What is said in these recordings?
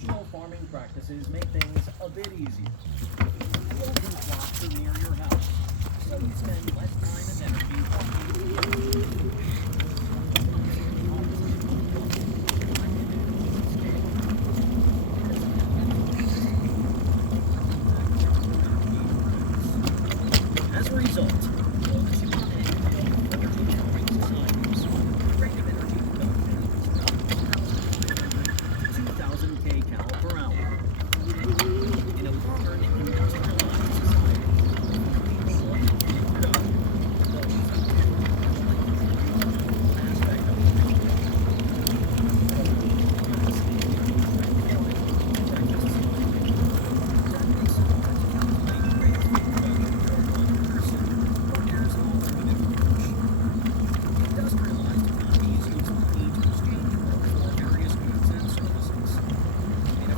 Conventional farming practices make things a bit easier. Fields and plots are near your house, so you spend less time and energy walking. As a result, those who run energy sharing societies, the rate of energy production is 2,000 kcal per hour. In a modern industrialized society, aspect of industrialized economies use money to exchange for various goods and services. In a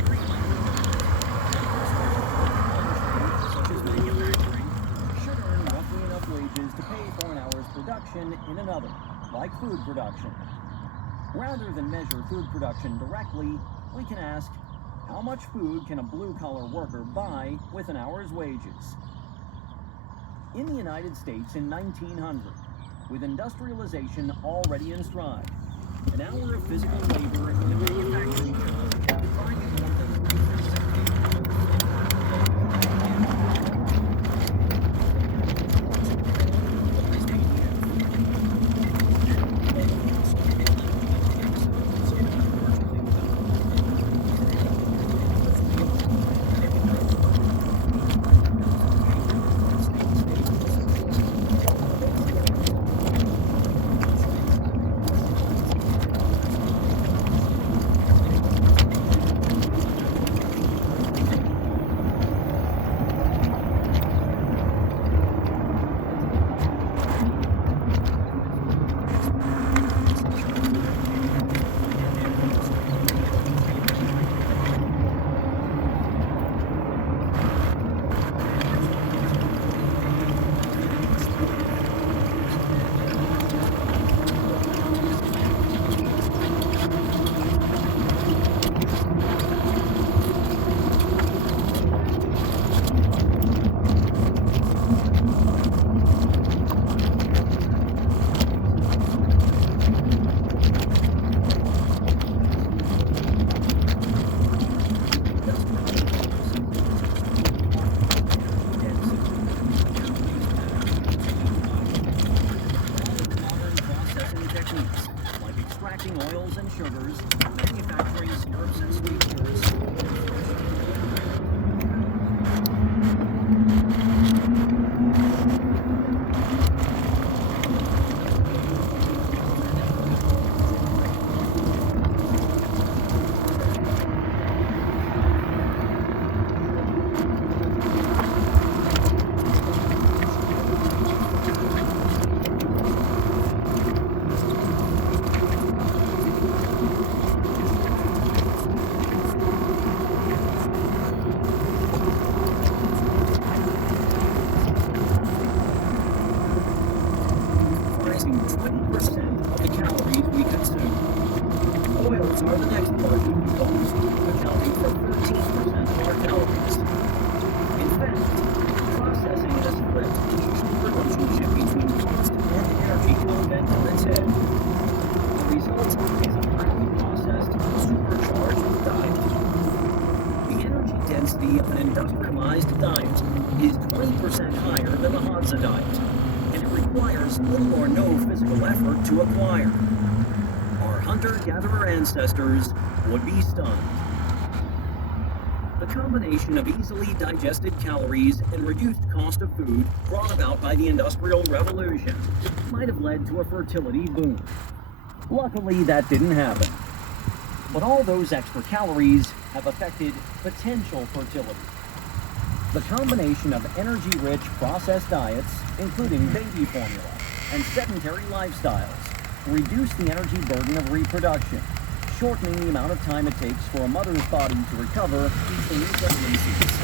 such as manufacturing, should earn roughly enough wages to pay for an hour's production in another, like food production. Rather than measure food production directly, we can ask, how much food can a blue-collar worker buy with an hour's wages? In the United States in 1900, with industrialization already in stride, an hour of physical labor in a manufacturing job provided more than 20% of the calories we consume. Oils are the next largest cost, accounting for 13% of our calories. In fact, processing has flipped the relationship between cost and energy content on its head. The result is a highly processed, supercharged diet. The energy density of an industrialized diet is 20% higher than the Hansa diet, and it requires little or no physical effort to acquire. Our hunter-gatherer ancestors would be stunned. The combination of easily digested calories and reduced cost of food brought about by the Industrial Revolution might have led to a fertility boom. Luckily, that didn't happen. But all those extra calories have affected potential fertility. The combination of energy-rich processed diets, including baby formula, and sedentary lifestyles, reduce the energy burden of reproduction, shortening the amount of time it takes for a mother's body to recover between pregnancies.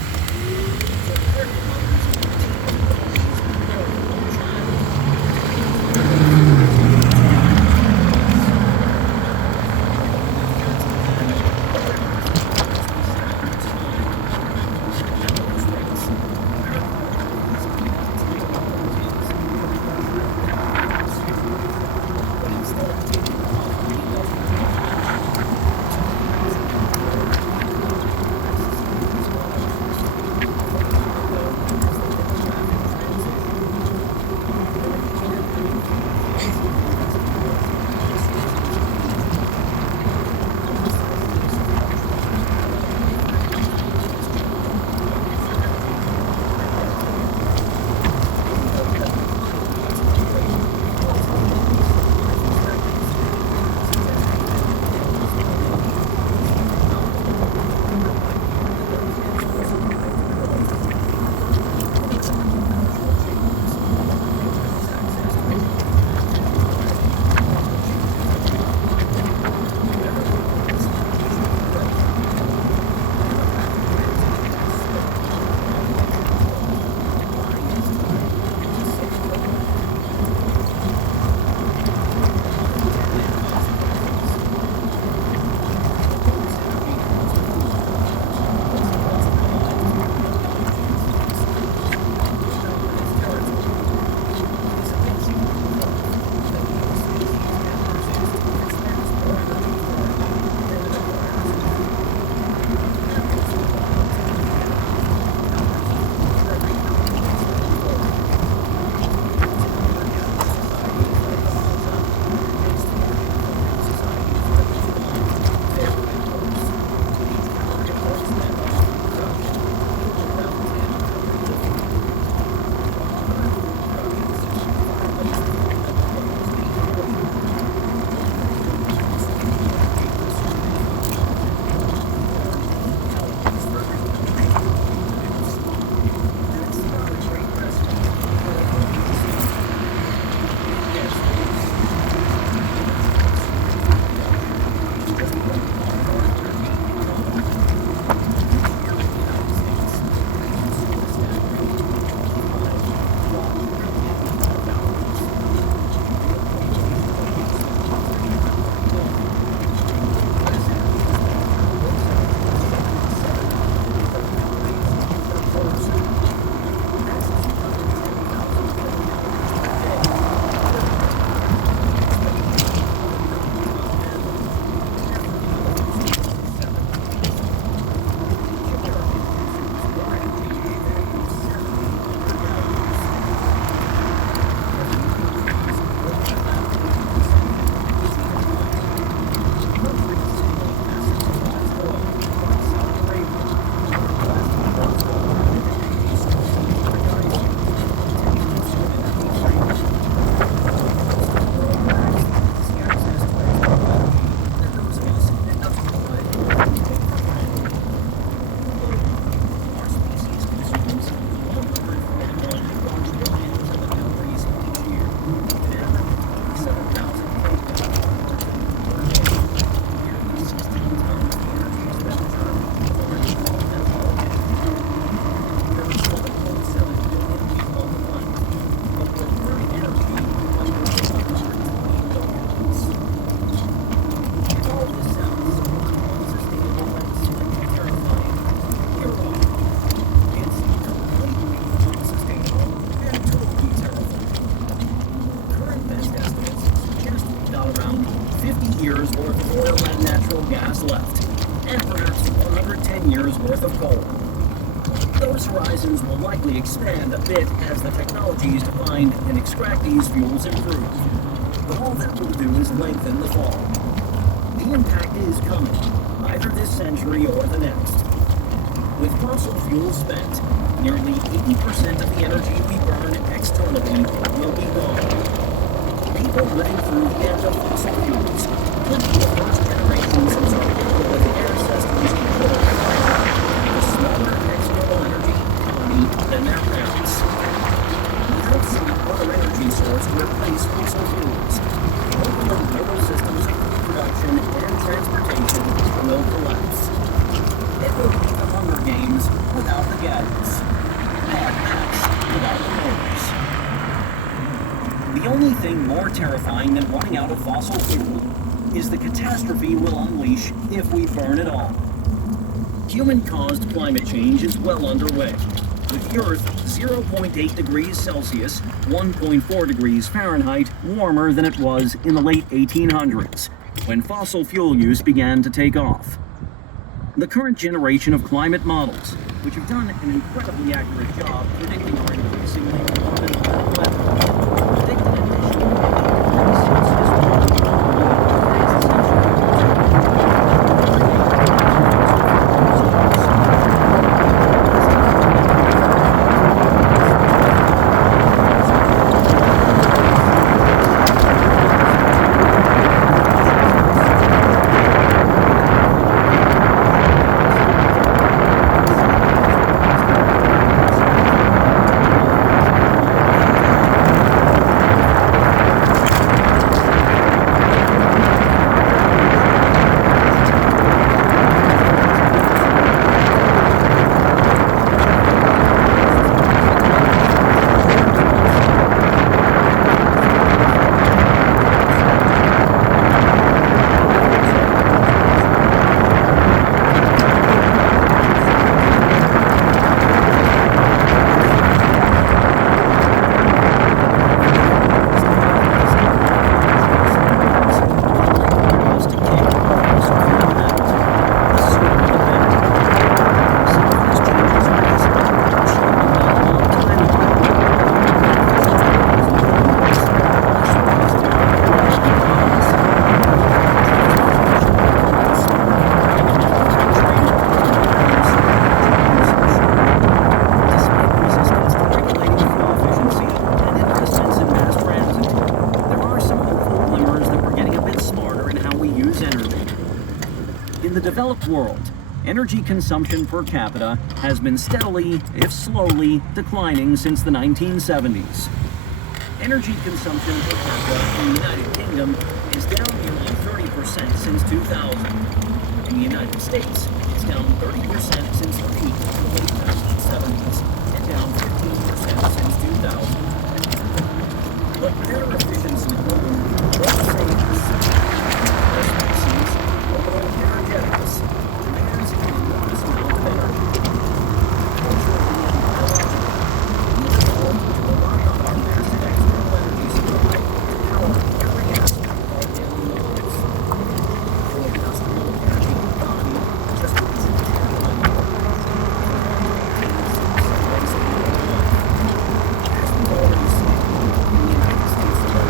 50 years worth of oil and natural gas left, and perhaps 110 years worth of coal. Those horizons will likely expand a bit as the technologies to find and extract these fuels improve. But all that will do is lengthen the fall. The impact is coming, either this century or the next. With fossil fuels spent, nearly 80% of the energy we burn externally will be gone. People living through the end of fossil fuels could be the first generations whose with air systems controlled a smaller external energy economy than their parents. Without some other energy source to replace fossil fuels, local and global systems of production and transportation will collapse. It will be the Hunger Games without the gadgets, Mad Max without the motors. The only thing more terrifying than running out of fossil fuel is the catastrophe we'll unleash if we burn it all. Human-caused climate change is well underway, with the Earth 0.8 degrees Celsius, 1.4 degrees Fahrenheit warmer than it was in the late 1800s, when fossil fuel use began to take off. The current generation of climate models, which have done an incredibly accurate job predicting our increasingly warm and hot weather, predict an additional 1 degree Celsius warming in the next century. developed world, energy consumption per capita has been steadily, if slowly, declining since the 1970s. Energy consumption per capita in the United Kingdom is down nearly 30% since 2000. In the United States, it's down 30% since the peak of the late 1970s and down 15% since 2000. But better efficiency alone won't save us. Our species, although energetics, demands an enormous amount of energy. Culturally and biologically, we evolved to rely on our massive external energy supply to power every aspect of our daily lives. The industrial energy economy just isn't carrying on anymore. As we've already seen in the United States alone,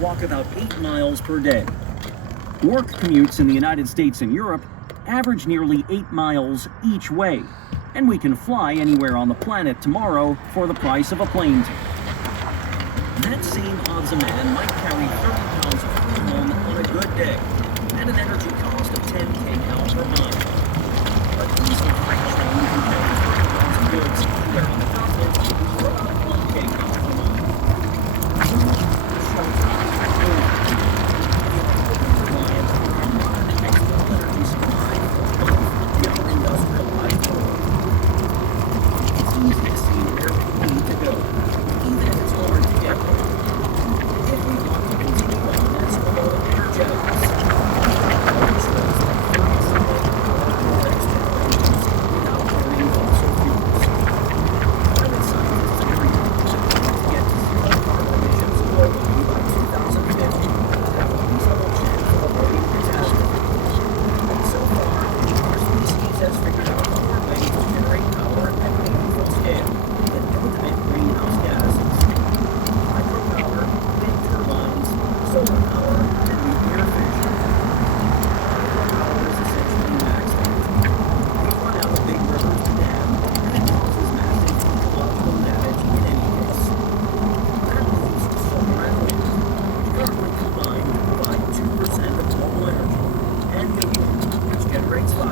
walk about 8 miles per day. Work commutes in the United States and Europe average nearly 8 miles each way, and we can fly anywhere on the planet tomorrow for the price of a plane ticket. That same odds a man might carry 30 pounds of food home on a good day, at an energy cost of 10 kcal per mile. But diesel freight train can carry 30 pounds of goods anywhere on the continent for about 1 kcal per mile. Food, shelter, food. We are fully reliant on our modern external energy supply for both the industrial life world. It's easy to see where we need to go, even if it's hard to get there. If we want to continue on as global energetics, our choice like focus on more external energies without burning fossil fuels. Climate scientists agree that to get to zero carbon emissions globally by 2050 have a reasonable chance of avoiding catastrophe. So far, our species has figured out more ways to generate power at meaningful scale that don't emit greenhouse gases. Hydropower, wind turbines, solar power, and nuclear fission. Hydropower is essentially maxed out. We run out of big rivers to dam, and it causes massive ecological damage in any case. That leaves solar and wind, which currently combine to provide 2% of global energy, and nuclear, which generates 5%.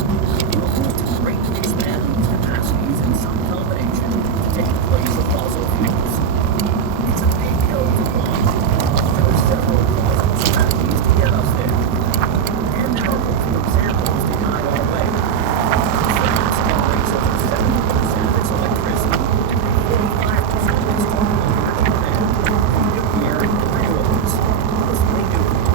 We will need to greatly expand these capacities in some combination to take the place of fossil fuels. It's a big hill to climb. There are several plausible strategies to get us there. And there are hopeful examples to guide our way. France generates over 70% of its electricity and 45% of its total energy demand from nuclear and renewables, mostly nuclear.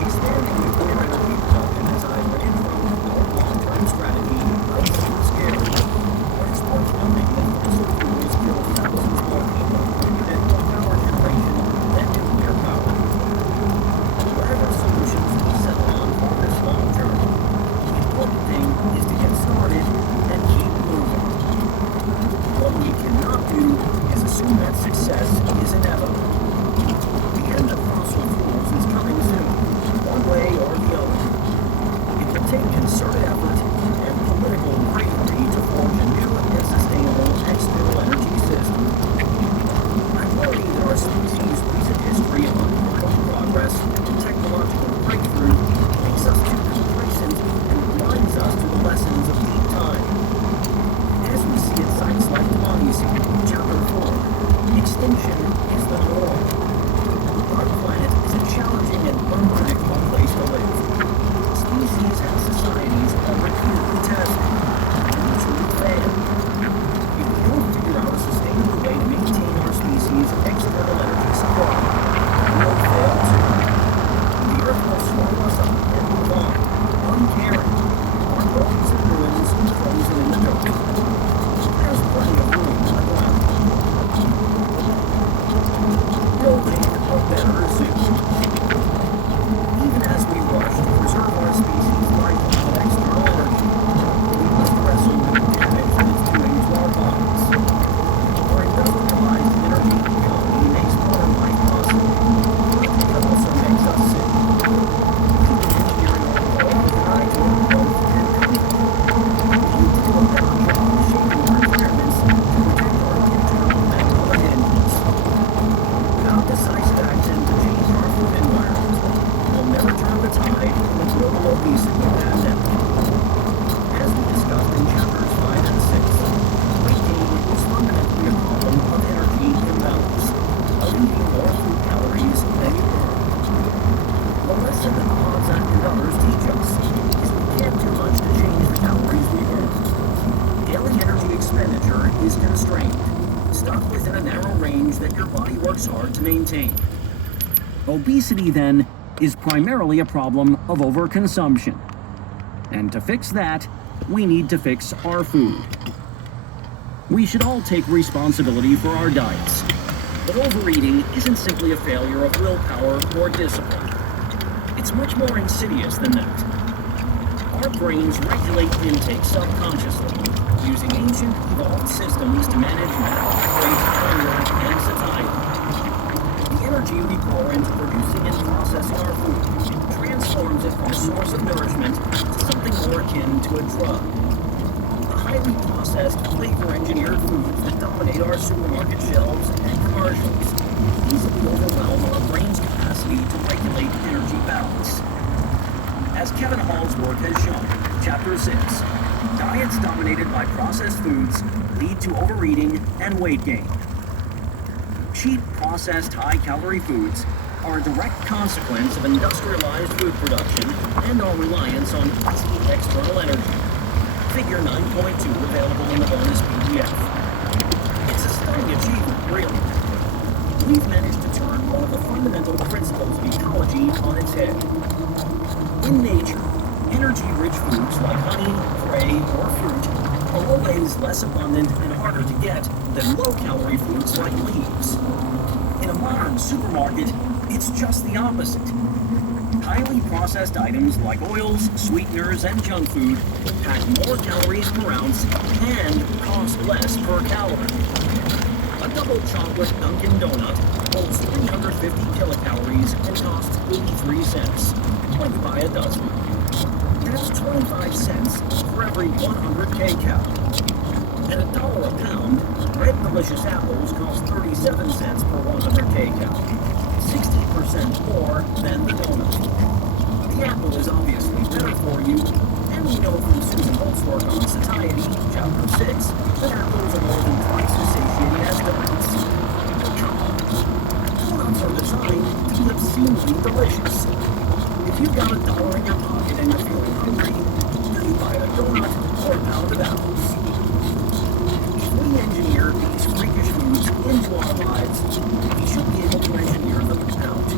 Expanding nuclear energy production, as I read from our long-term strategy, might seem scary, but it's worth noting that fossil fuels kill thousands more people per unit of power generation than nuclear power. Whatever solutions we settle on for this long journey, the important thing is to get started and keep moving. What we cannot do is assume that success is inevitable. The end of fossil fuels is coming soon, one way or the other. It will take concerted effort and political bravery to forge a new and sustainable external energy system. I'm worried that our species' recent history of unbridled progress and technological breakthrough makes us too complacent and blinds us to the lessons of deep time. As we see at sites like Democracy, Chapter 4, extinction is the norm. Our planet is a challenging and unpredictable place to live. Species and societies are repeatedly tested and usually fail. If we don't figure out a sustainable way to maintain our species' external energy supply, we will fail too. The Earth will swallow us up and move on, uncaring. Our bones and ruins frozen in the dirt. There's plenty of room on the ground. Building a better zoo. Even as we rush to preserve our species' lifeline of external energy, we must wrestle with the damage that it's doing to our bodies. Our industrialized energy economy makes modern life possible, but it also makes us sick. We've been engineering our world with an eye toward growth and comfort. We need to do a better job of shaping our environments to protect our internal mental engines. Without decisive action to change our food environment, we'll never turn the tide in the global obesity pandemic. As we discussed in chapters 5 and 6, weight gain is fundamentally a problem of energy imbalance, of eating more food calories than you burn. The lesson that Oz and others teach us is we can't do much to change the calories we burn. Daily energy expenditure is constrained, stuck within a narrow range that your body works hard to maintain. Obesity, then, is primarily a problem of overconsumption. And to fix that, we need to fix our food. We should all take responsibility for our diets. But overeating isn't simply a failure of willpower or discipline. It's much more insidious than that. Our brains regulate intake subconsciously, using ancient evolved systems to manage metabolic rate, hunger, and satiety. The energy we pour into producing and processing our food transforms it from a source of nourishment to something more akin to a drug. The higher highly processed, flavor-engineered foods that dominate our supermarket shelves and commercials easily overwhelm our brain's capacity to regulate energy balance. As Kevin Hall's work has shown, Chapter 6, diets dominated by processed foods lead to overeating and weight gain. Cheap, processed, high-calorie foods are a direct consequence of industrialized food production and our reliance on easy external energy. Figure 9.2 available in the bonus PDF. It's a stunning achievement, really. We've managed to turn one of the fundamental principles of ecology on its head. In nature, energy-rich foods like honey, prey, or fruit are always less abundant and harder to get than low-calorie foods like leaves. In a modern supermarket, it's just the opposite. Highly processed items like oils, sweeteners, and junk food pack more calories per ounce and cost less per calorie. A double chocolate Dunkin' Donut holds 350 kilocalories and costs 83 cents when you buy a dozen. That's 25 cents for every 100 kcal. At $1 a pound, Red Delicious apples cost 37 cents per 100 kcal, 60% more than the donut. The apple is obviously better for you, and we know from Susan Holt's work on satiety, Chapter 6, that apples are more than twice as satiating as donuts. But come on, donuts are designed to be obscenely delicious. If you've got $1 in your pocket and you're feeling hungry, you buy a donut or a pound of apples. If we engineer these freakish foods into our lives, we should be able to engineer them out.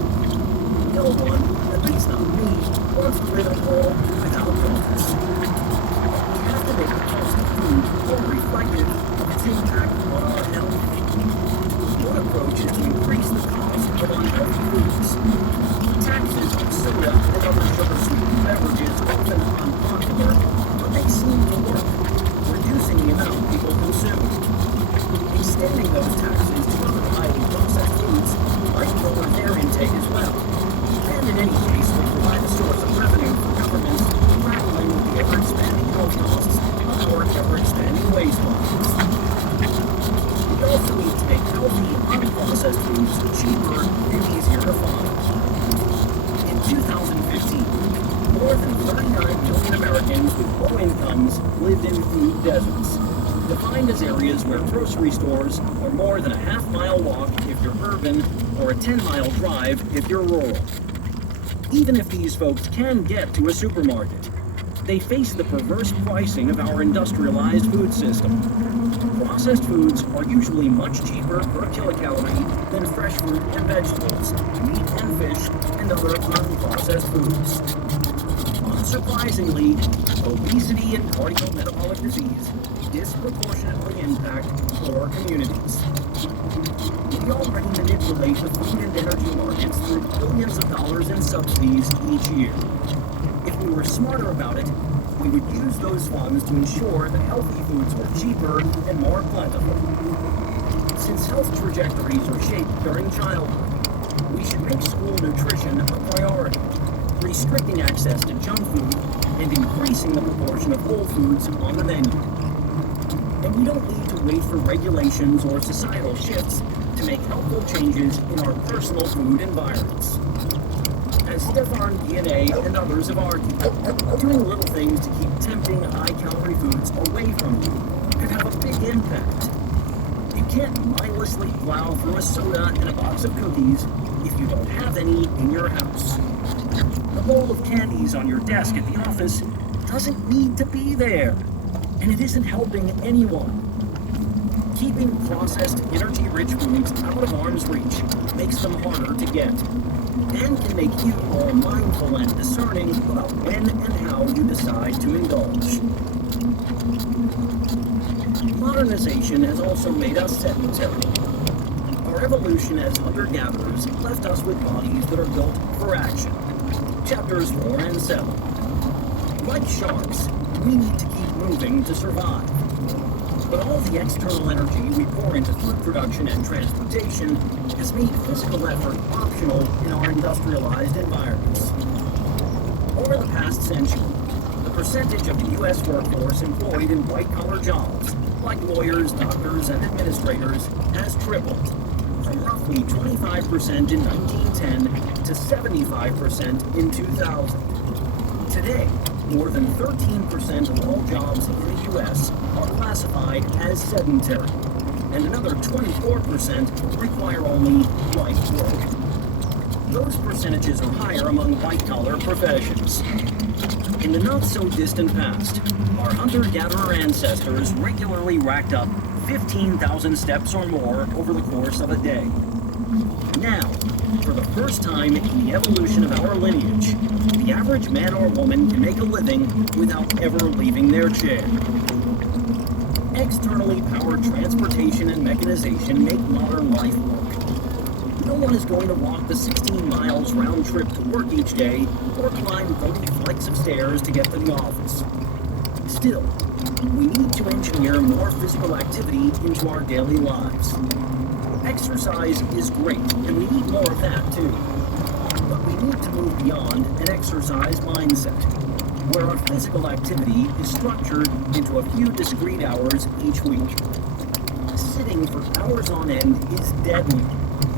No one, at least not me, wants to live at a world without donuts. We have to make the cost of food more reflective of its impact on our health. One approach is to increase the cost of unhealthy foods. Taxes on soda and other sugar-sweetened beverages often unpopular, but they seem to work, reducing the amount people consume. Extending those taxes to other highly processed foods might lower their intake as well, and in any case would provide a source of revenue for governments grappling with the ever-expanding health costs of our ever-expanding waste lines. We also need to make healthy, unprocessed foods cheaper and easier to find. In 2015, more than 39 million Americans with low incomes lived in food deserts, defined as areas where grocery stores are more than a half-mile walk if you're urban or a 10-mile drive if you're rural. Even if these folks can get to a supermarket, they face the perverse pricing of our industrialized food system. Processed foods are usually much cheaper per kilocalorie than fresh fruit and vegetables, meat and fish, and other unprocessed foods. Unsurprisingly, obesity and cardiometabolic disease disproportionately impact poor communities. We already manipulate the food and energy markets through billions of dollars in subsidies each year. If we were smarter about it, we would use those funds to ensure that healthy foods were cheaper and more plentiful. Since health trajectories are shaped during childhood, we should make school nutrition a priority, restricting access to junk food and increasing the proportion of whole foods on the menu. And we don't need to wait for regulations or societal shifts to make helpful changes in our personal food environments. As Stefan DNA and others have argued, doing little things to keep tempting high-calorie foods away from you could have a big impact. You can't mindlessly plow through a soda and a box of cookies if you don't have any in your house. The bowl of candies on your desk at the office doesn't need to be there, and it isn't helping anyone. Keeping processed, energy-rich foods out of arm's reach makes them harder to get, and can make you more mindful and discerning about when and how you decide to indulge. Modernization has also made us sedentary. Our evolution as hunter-gatherers left us with bodies that are built for action. Chapters 4 and 7. Like sharks, we need to keep moving to survive. But all the external energy we pour into food production and transportation has made physical effort optional in our industrialized environments. Over the past century, the percentage of the U.S. workforce employed in white-collar jobs, like lawyers, doctors, and administrators, has tripled, from roughly 25% in 1910 to 75% in 2000. Today, more than 13% of all jobs in the U.S. are classified as sedentary, and another 24% require only light work. Those percentages are higher among white-collar professions. In the not-so-distant past, our hunter-gatherer ancestors regularly racked up 15,000 steps or more over the course of a day. Now, for the first time in the evolution of our lineage, the average man or woman can make a living without ever leaving their chair. Externally powered transportation and mechanization make modern life work. No one is going to walk the 16 miles round trip to work each day or climb 30 flights of stairs to get to the office. Still, we need to engineer more physical activity into our daily lives. Exercise is great, and we need more of that too. But we need to move beyond an exercise mindset, where our physical activity is structured into a few discrete hours each week. Sitting for hours on end is deadly,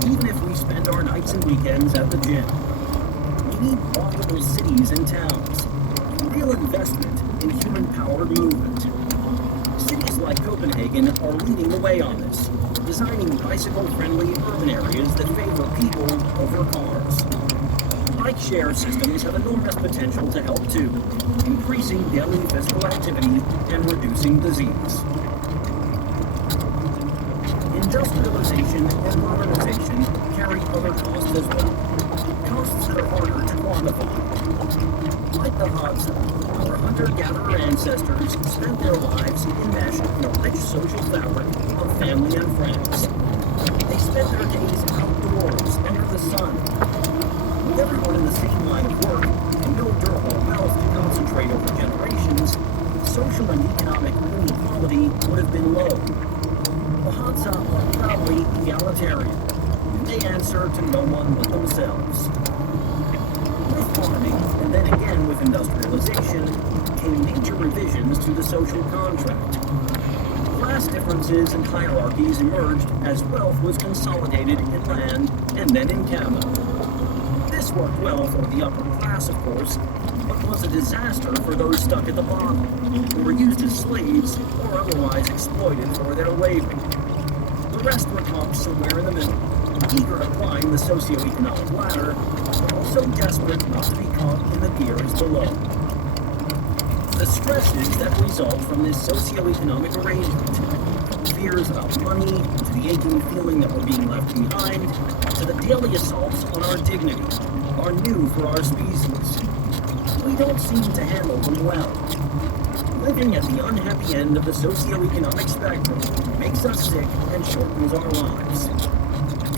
even if we spend our nights and weekends at the gym. We need walkable cities and towns, real investment in human-powered movement. Cities like Copenhagen are leading the way on this, designing bicycle-friendly urban areas that favor people over cars. Bike share systems have enormous potential to help too, increasing daily physical activity and reducing disease. Industrialization and modernization carry other costs as well, costs that are harder to quantify. Like the Hadza, our hunter-gatherer ancestors spent their lives enmeshed in a rich social fabric of family and friends. They spent their days outdoors, under the sun. With everyone in the same line of work and no durable wealth to concentrate over generations, social and economic inequality would have been low. The Hadza are proudly egalitarian, and they answer to no one but themselves. With farming, and then again with industrialization, came major revisions to the social contract. Class differences and hierarchies emerged as wealth was consolidated in land and then in capital. This worked well for the upper class, of course, but was a disaster for those stuck at the bottom, who were used as slaves or otherwise exploited for their labor. The rest were caught somewhere in the middle, eager to climb the socioeconomic ladder, but also desperate not to be caught in the gears below. The stresses that result from this socioeconomic arrangement, fears about money, to the aching feeling that we're being left behind, to the daily assaults on our dignity, are new for our species. We don't seem to handle them well. Living at the unhappy end of the socioeconomic spectrum makes us sick and shortens our lives.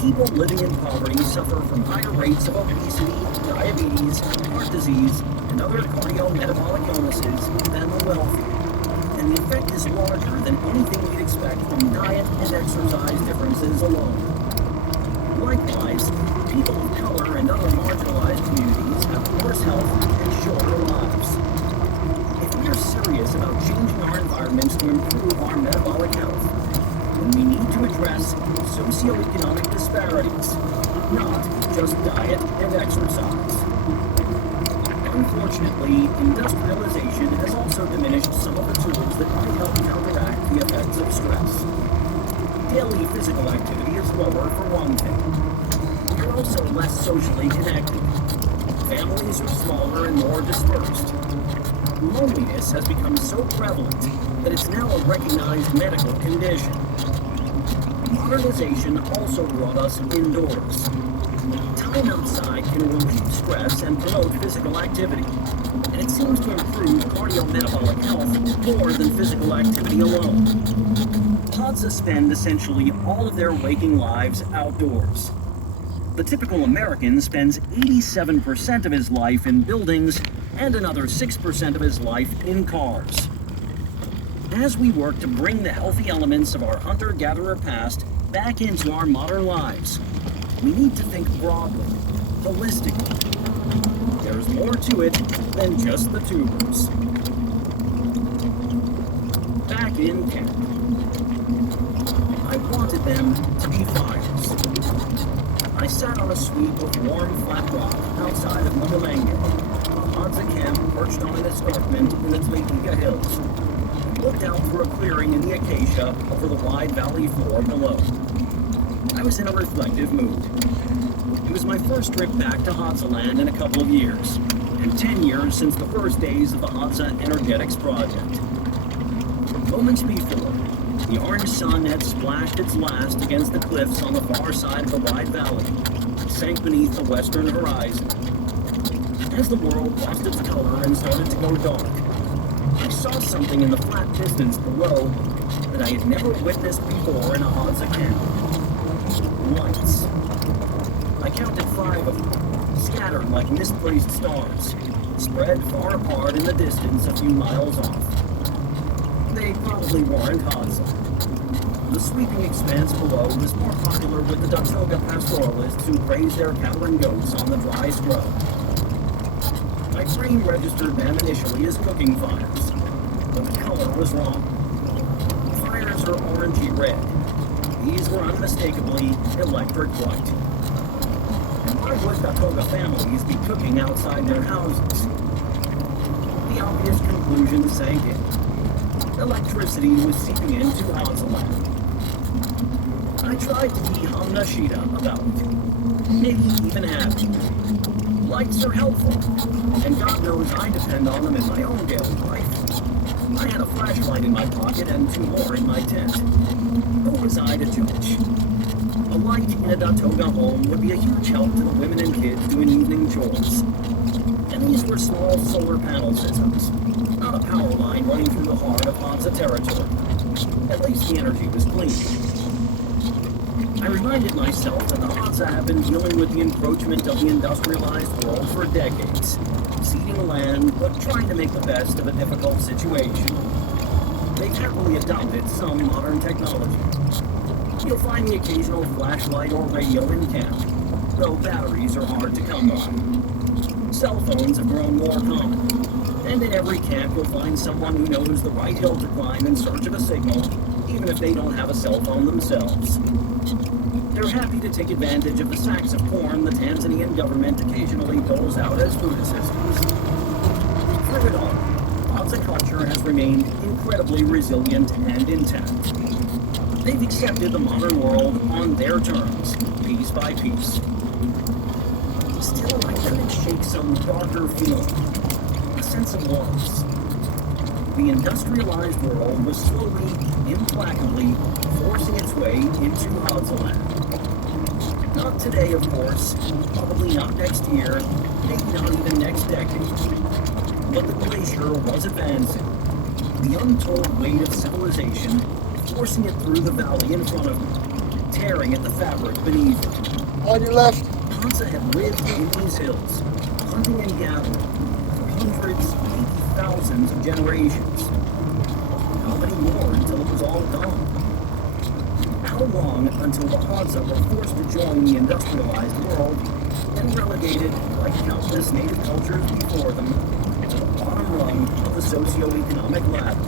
People living in poverty suffer from higher rates of obesity, diabetes, heart disease, and other cardiometabolic illnesses than the wealthy. And the effect is larger than anything we'd expect from diet and exercise differences alone. Likewise, people of color and other marginalized communities have worse health and shorter lives. If we're serious about changing our environments to improve our metabolic health, then we need to address socioeconomic disparities, not just diet and exercise. Unfortunately, industrialization has also diminished some of the tools that might help counteract the effects of stress. Daily physical activity is lower, for one thing. We're also less socially connected. Families are smaller and more dispersed. Loneliness has become so prevalent that it's now a recognized medical condition. Modernization also brought us indoors. Time outside can relieve stress and promote physical activity, and it seems to improve cardiometabolic health more than physical activity alone. Hadza spend essentially all of their waking lives outdoors. The typical American spends 87% of his life in buildings and another 6% of his life in cars. As we work to bring the healthy elements of our hunter-gatherer past back into our modern lives, we need to think broadly, holistically. There's more to it than just the tubers. in camp. I wanted them to be fires. I sat on a sweep of warm, flat rock outside of Mugalange, a Hadza camp perched on an escarpment in the Tlegiga Hills. Looked out through a clearing in the acacia over the wide valley floor below. I was in a reflective mood. It was my first trip back to Hadzaland in a couple of years, and 10 years since the first days of the Hadza Energetics project. Moments before, the orange sun had splashed its last against the cliffs on the far side of the wide valley and sank beneath the western horizon. As the world lost its color and started to go dark, I saw something in the flat distance below that I had never witnessed before in a Hadza camp. Lights. I counted 5 of them, scattered like misplaced stars, spread far apart in the distance a few miles off. They probably weren't Hadza. The sweeping expanse below was more popular with the Datoga pastoralists who grazed their cattle and goats on the dry scrub. My brain registered them initially as cooking fires, but the color was wrong. Fires are orangey red. These were unmistakably electric white. And why would Datoga families be cooking outside their houses? The obvious conclusion sank in. Electricity was seeping into Hadzaland. I tried to be Hamnashita about it, maybe even happy. Lights are helpful, and God knows I depend on them in my own daily life. I had a flashlight in my pocket and 2 more in my tent. Who was I to judge? A light in a Datoga home would be a huge help to the women and kids doing evening chores. And these were small solar panel systems, not a power line running through the heart of Hadza territory. At least the energy was clean. I reminded myself that the Hadza have been dealing with the encroachment of the industrialized world for decades, ceding land but trying to make the best of a difficult situation. They've happily adopted some modern technology. You'll find the occasional flashlight or radio in camp, though batteries are hard to come by. Cell phones have grown more common, and in every camp you'll find someone who knows the right hill to climb in search of a signal, even if they don't have a cell phone themselves. They're happy to take advantage of the sacks of corn the Tanzanian government occasionally doles out as food assistance. Through it all, Hadza culture has remained incredibly resilient and intact. They've accepted the modern world on their terms, piece by piece. Still, I couldn't shake some darker feeling, a sense of loss. The industrialized world was slowly, implacably forcing its way into Hadzaland. Not today, of course, probably not next year, maybe not even next decade. But the glacier was advancing, the untold weight of civilization forcing it through the valley in front of me, tearing at the fabric beneath it. On your left. Hadza had lived in these hills, hunting and gathering, for hundreds, maybe thousands of generations. How many more until it was all gone? How long until the Hadza were forced to join the industrialized world and relegated, like countless native cultures before them, to the bottom rung of the socio-economic ladder?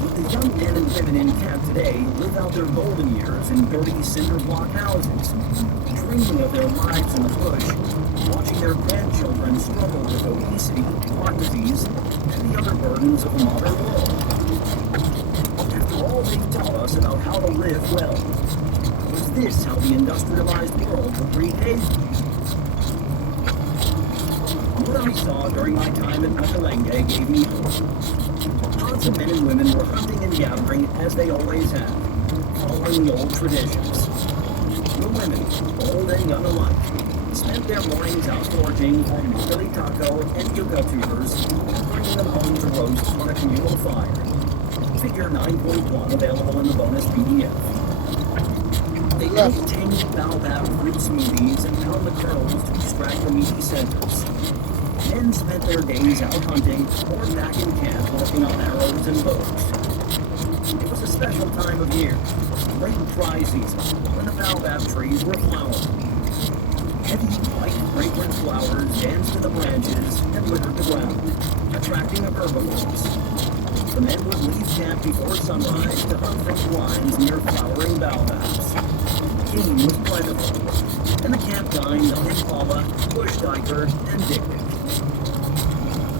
Would the young men and women in camp today live out their golden years in dirty cinder block houses, dreaming of their lives in the bush, watching their grandchildren struggle with obesity, heart disease, and the other burdens of the modern world? After all they've taught us about how to live well, was this how the industrialized world would behave? What I saw during my time at Mugalange gave me hope. Hadza men and women were hunting and gathering as they always have, following the old traditions. The women, old and young alike, spent their mornings out foraging for magali taco and yucca tubers, bringing them home to roast on a communal fire. Figure 9.1 available in the bonus PDF. They made tangy baobab fruit smoothies and pound the kernels to extract the meaty centers. Men spent their days out hunting or back in camp working on arrows and bows. It was a special time of year, late fry season, when the baobab trees were flowering. Heavy, white, fragrant flowers danced in the branches and littered the ground, attracting the herbivores. The men would leave camp before sunrise to hunt from lines near flowering baobabs. Game was plentiful, and the camp dined on impala, bush tiger, and dick.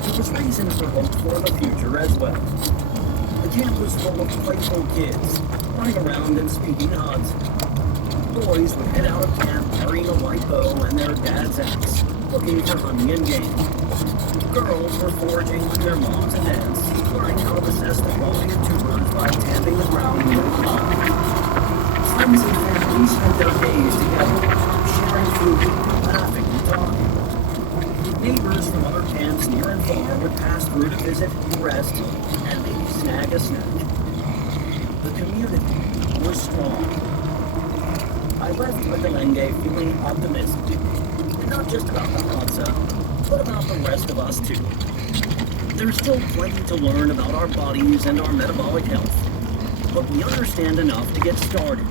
There was reason for hope for the future as well. The camp was full of playful kids, running around and speaking Hadza. Boys would head out of camp carrying a light bow and their dad's axe, looking for honey and game. Girls were foraging with their moms and dads, learning how to assess the quality of tubers by tamping the ground near the pond. Friends and families spent their days together, sharing food, laughing and talking. Neighbors from other camps near and far would pass through to visit, rest, and maybe snag a snack. The community was strong. I left Lengalenge feeling optimistic, and not just about the Hadza, but about the rest of us too. There's still plenty to learn about our bodies and our metabolic health, but we understand enough to get started,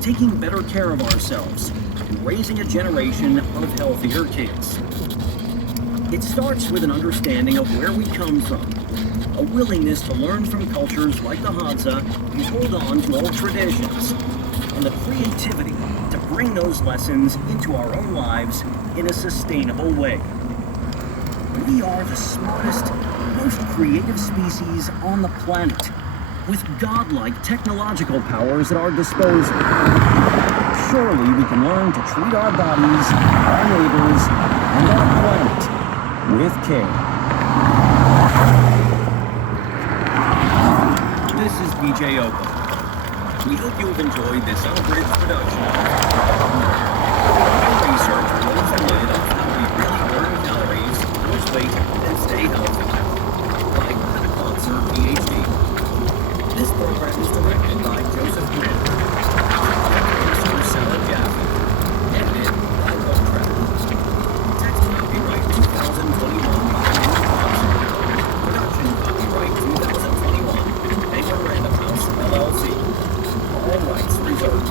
taking better care of ourselves, and raising a generation of healthier kids. It starts with an understanding of where we come from, a willingness to learn from cultures like the Hadza and hold on to old traditions, and the creativity to bring those lessons into our own lives in a sustainable way. We are the smartest, most creative species on the planet, with godlike technological powers at our disposal. Surely we can learn to treat our bodies, our neighbors, and our planet with care. This is BJ Oakham. We hope you have enjoyed this unabridged production. Our research blows the lid on how we really burn calories, lose weight, and stay healthy. By Clinic Concert, PhD. This program is directed by Joseph Grant. Producer Sarah Jaffe. Edited by Will Trapp. Text copyright 2021 by Clinic Concert. Production copyright 2021. Penguin Random House, LLC. All rights reserved.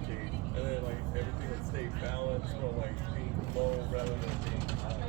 rotate, and then like everything would stay balanced from like being low rather than being high.